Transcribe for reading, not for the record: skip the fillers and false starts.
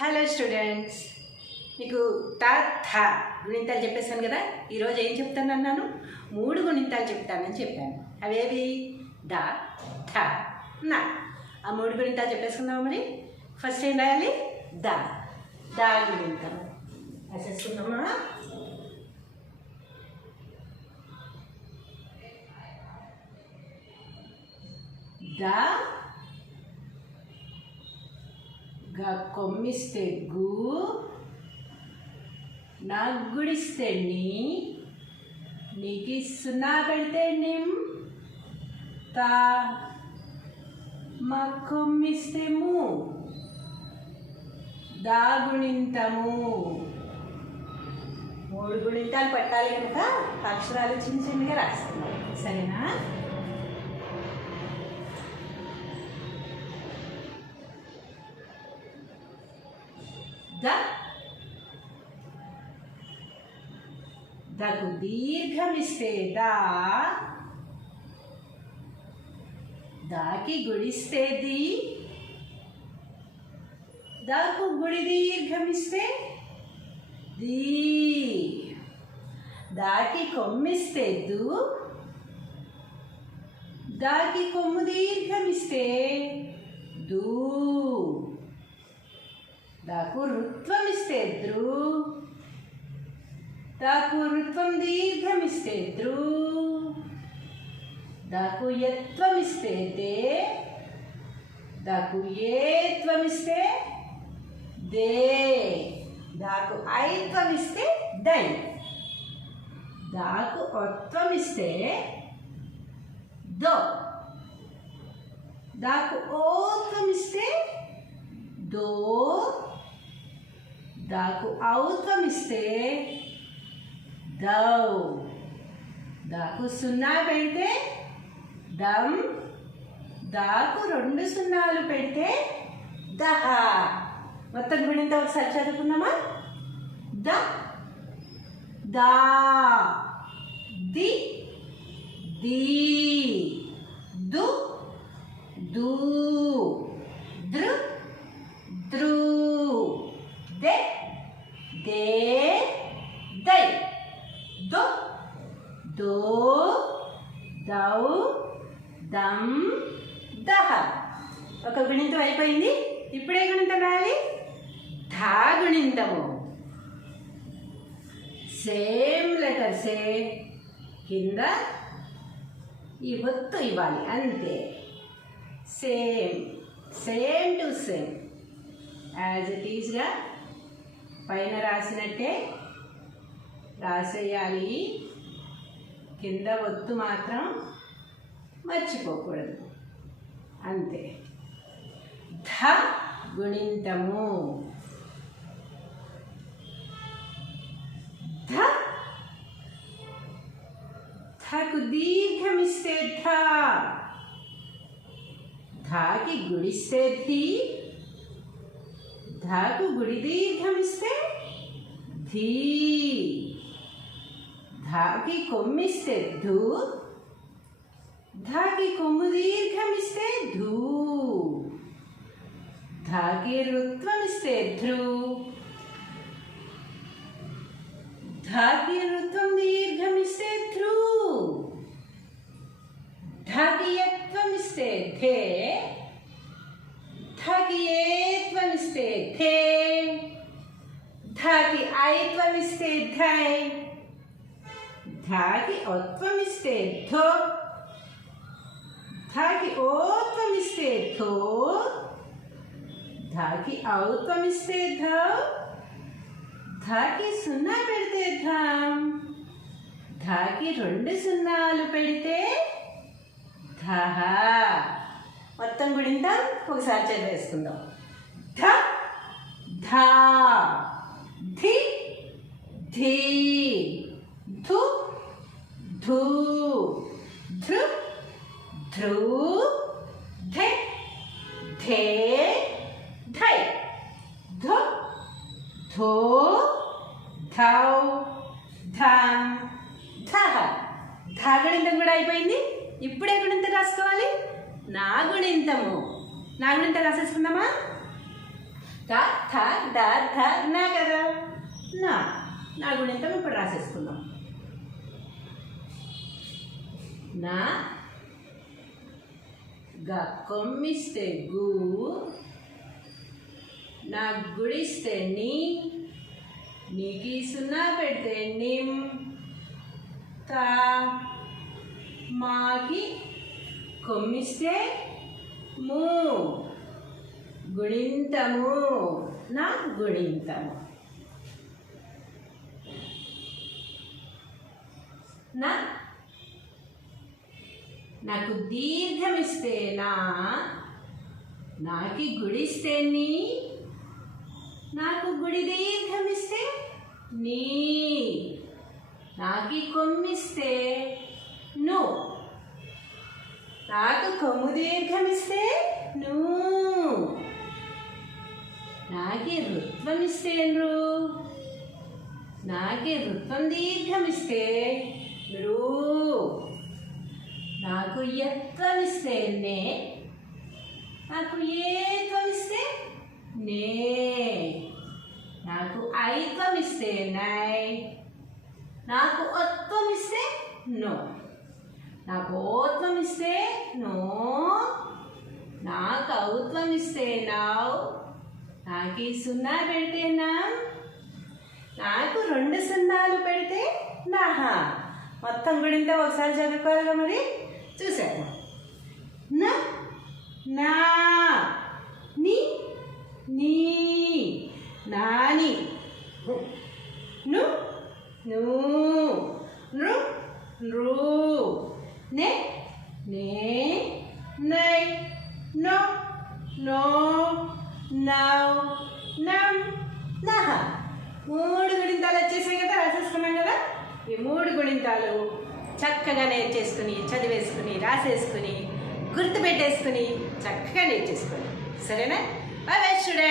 Hello students, మీకు ట థ గుణింతాలు చెప్పేశాను కదా. ఈరోజు ఏం చెప్తాను అన్నాను? 3 గుణింతాలు చెప్తానని చెప్పాను. అవేవి? ద, థ, న. ఆ 3 గుణింతాలు చెప్పేసుకుందాం. మరి ఫస్ట్ ఏం రాయాలి? ద. ద గుణింతం రాసేసుకుందామా? ద గా కొమ్మిస్తే గు, నా గుడిస్తే నీ, నీకి సున్నా పెడితే నిమ్, తా మా కొమ్మిస్తే ము. దా గుణింతము. 3 గుణింతాలు పట్టాలి కనుక అక్షరాలు చిన్న చిన్నగా రాస్తున్నాం. సరేనా? దకు దీర్ఘమిస్తే దా, దాకి గుడిస్తే ది, దాకు గుడి దీర్ఘమిస్తే దీ, దాకి కొమ్మిస్తే దు, దాకి కొమ్ము దీర్ఘమిస్తే దూ, దాకు రుత్వమిస్తే ద్రు, దాకు రుత్వం దీర్ఘమిస్తే ద్రు, దాకు యత్వమిస్తే దే, దాకు ఏత్వమిస్తే దే, దాకు ఐత్వమిస్తే దై, దాకు ఒత్వమిస్తే దో, దాకు ఓత్వమిస్తే దో, దాకు ఔత్వమిస్తే దౌ, దాకు సున్నా పెడితే దమ్, దాకు 2 సున్నాలు పెడితే దహ. మొత్తం గుణింత ఒకసారి చదువుకుందామా? ద, దా, ది, దీ, దు, దూ, దృ, ద్రు, దే, దే, దై, దో, దో, దౌ, దం, దహ. ఒక గుణింతం అయిపోయింది. ఇప్పుడే గుణింతం రాయాలి. ధా గుణింతము. సేమ్ లెటర్సే, కింద ఈ ఒత్తు ఇవ్వాలి అంతే. Same same to same as it ఈజ్గా పైన రాసినట్టే రాసేయాలి. కింద ఒత్తు మాత్రం మర్చిపోకూడదు అంతే. ధ గుణింతము. ధ, ధకు దీర్ఘమిస్తే ధ, ధాకి గుడిస్తే ధీ, ధాకు గుడి దీర్ఘమిస్తే ధీ, ధాకి కొమ్మిస్తే ధూ, ధాకి కొమ్ము దీర్ఘమిస్తే ధూ, ధాకి రుత్వమిస్తే ధ్రు, ధాకి రుత్వం దీర్ఘమిస్తే ధ్రు, ధాకి యత్వమిస్తే ధే, ధాకి ఏత్వమిస్తే ధే, ధాకి ఐత్వమిస్తే ధై, ధాకి ఒత్వమిస్తే ధో, ధాకి ఓత్వమిస్తే ధో, ధాకి ఔత్వమిస్తే ధౌ, ధాకి సున్నా పెడితే ధాం, ధాకి 2 సున్నాలు పెడితే ధహ. మొత్తం గుణింతం ఒకసారి చదివేసుకుందాం. ధ, ధా, ధి, ధీ, ధు, ధూ, ధృ, ధ్రు, ధె, ధే, ధై, ధో, ధో, ధౌ, ధం, ధహ. ధ గుణింతం కూడా అయిపోయింది. ఇప్పుడే గుణింతం రాసుకోవాలి. నా గుణింతము. నా గుణింతం రాసేసుకుందామా? త థ ద ధ నా కదా. నా నా గుణింతం ఇప్పుడు రాసేసుకుందాం. నా గ కొమ్మిస్తే గు, నా గుడిస్తే నీ, నీకి సున్నా పెడితే నిమ్, తా మాకి కొమ్మిస్తే ము, గుణింతము, నా గుణింతము. నా నాకు దీర్ఘమిస్తే నా, నాకి గుడిస్తే నీ, నాకు గుడి దీర్ఘమిస్తే నీ, నాకి కొమ్మిస్తే ను, నాకు కొమ్ము దీర్ఘమిస్తే ను, నాకి రుత్వమిస్తే రు, నాకి రుత్వం దీర్ఘమిస్తే రు, నాకు యత్వమిస్తే నే, నాకు ఏత్వమిస్తే నే, నాకు ఐత్వమిస్తే నై, నాకు ఒత్వమిస్తే నో, నాకు ఓత్వమిస్తే నో, నాకు ఔత్వమిస్తే నౌ, నాకు సున్నా పెడితే నా, నాకు 2 సున్నాలు పెడితే నాహా. మొత్తం గుడింత ఒకసారి చదువుకోవాలిగా మరి. చూసారు. నా నా, ని నీ, నాని, ను నూ, నృ నృ, నే నే, నై నో నో, నౌ నం, నహ. 3 గుణింతాలు వచ్చేసాయి కదా, రాసేసుకున్నాం కదా. ఈ 3 గుణింతాలు చక్కగా నేర్చేసుకుని, చదివేసుకుని, రాసేసుకుని, గుర్తుపెట్టేసుకుని చక్కగా నేర్చేసుకోండి. సరేనా? By by student.